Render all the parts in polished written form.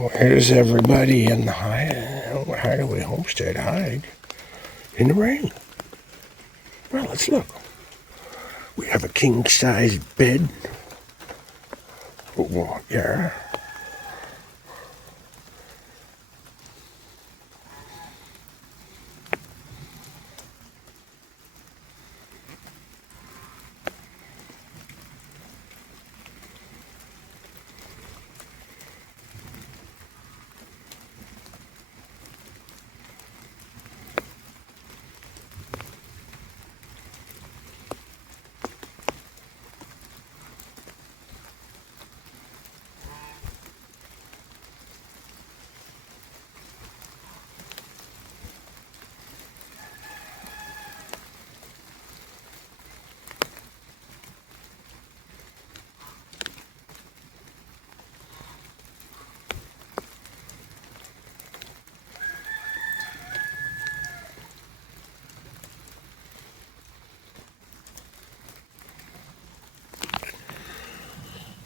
Where's everybody in the HydeAway Homestead hide in the rain? Well, let's look. We have a king-size bed. Oh, yeah.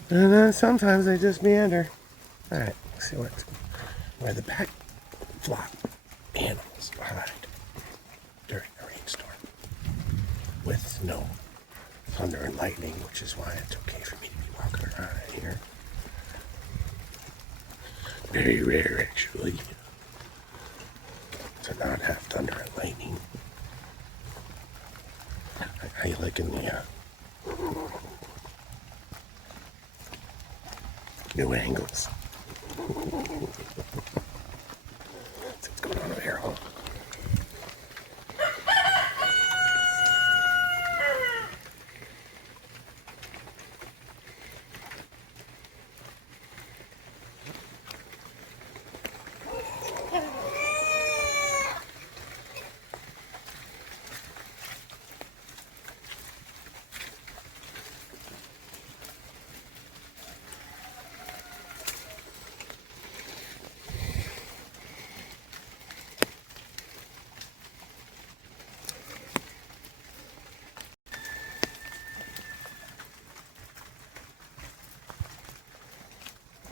And then sometimes they just meander. Alright, let's see where the back flock animals hide during a rainstorm. With no thunder and lightning, which is why it's okay for me to be walking around here. Very rare, actually, to not have thunder and lightning. How you liking the new angles? See what's going on over here, huh?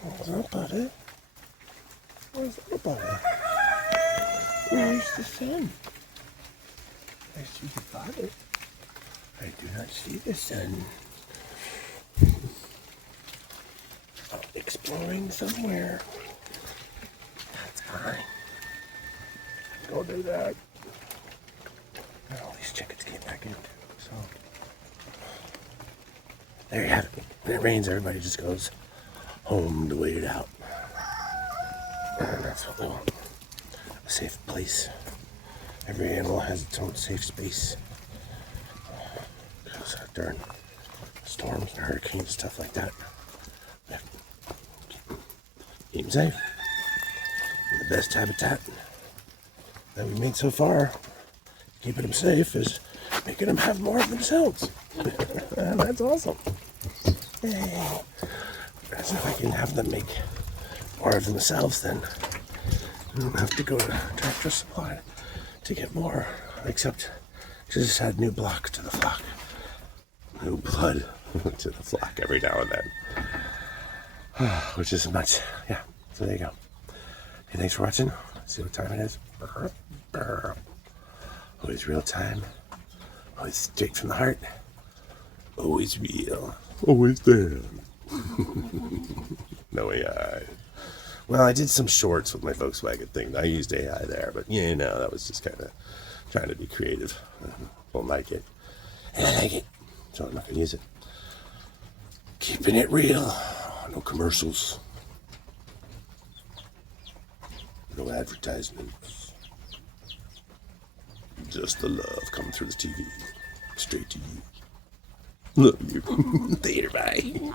What's up, buddy? What's up, buddy? Where's the sun? I see the body. I do not see the sun. Out exploring somewhere. That's fine. Go do that. And all these chickens came back in, so there you have it. When it rains, everybody just goes home to wait it out. And that's what we want. A safe place. Every animal has its own safe space. Because during storms and hurricanes, stuff like that, we have to keep them safe. And the best habitat that we've made so far, keeping them safe, is making them have more of themselves. And that's awesome. Yay. Because if I can have them make more of themselves, then I don't have to go to Tractor Supply to get more. Except just add new block to the flock. New blood to the flock every now and then. Which isn't much. Yeah, so there you go. Hey, thanks for watching. Let's see what time it is. Always real time. Always straight from the heart. Always real. Always there. No AI. Well, I did some shorts with my Volkswagen thing. I used AI there, but you know, that was just kind of trying to be creative. Won't like it. And I like it, so I'm not going to use it. Keeping it real. No commercials. No advertisements. Just the love coming through the TV. Straight to you. Love you. Later, bye.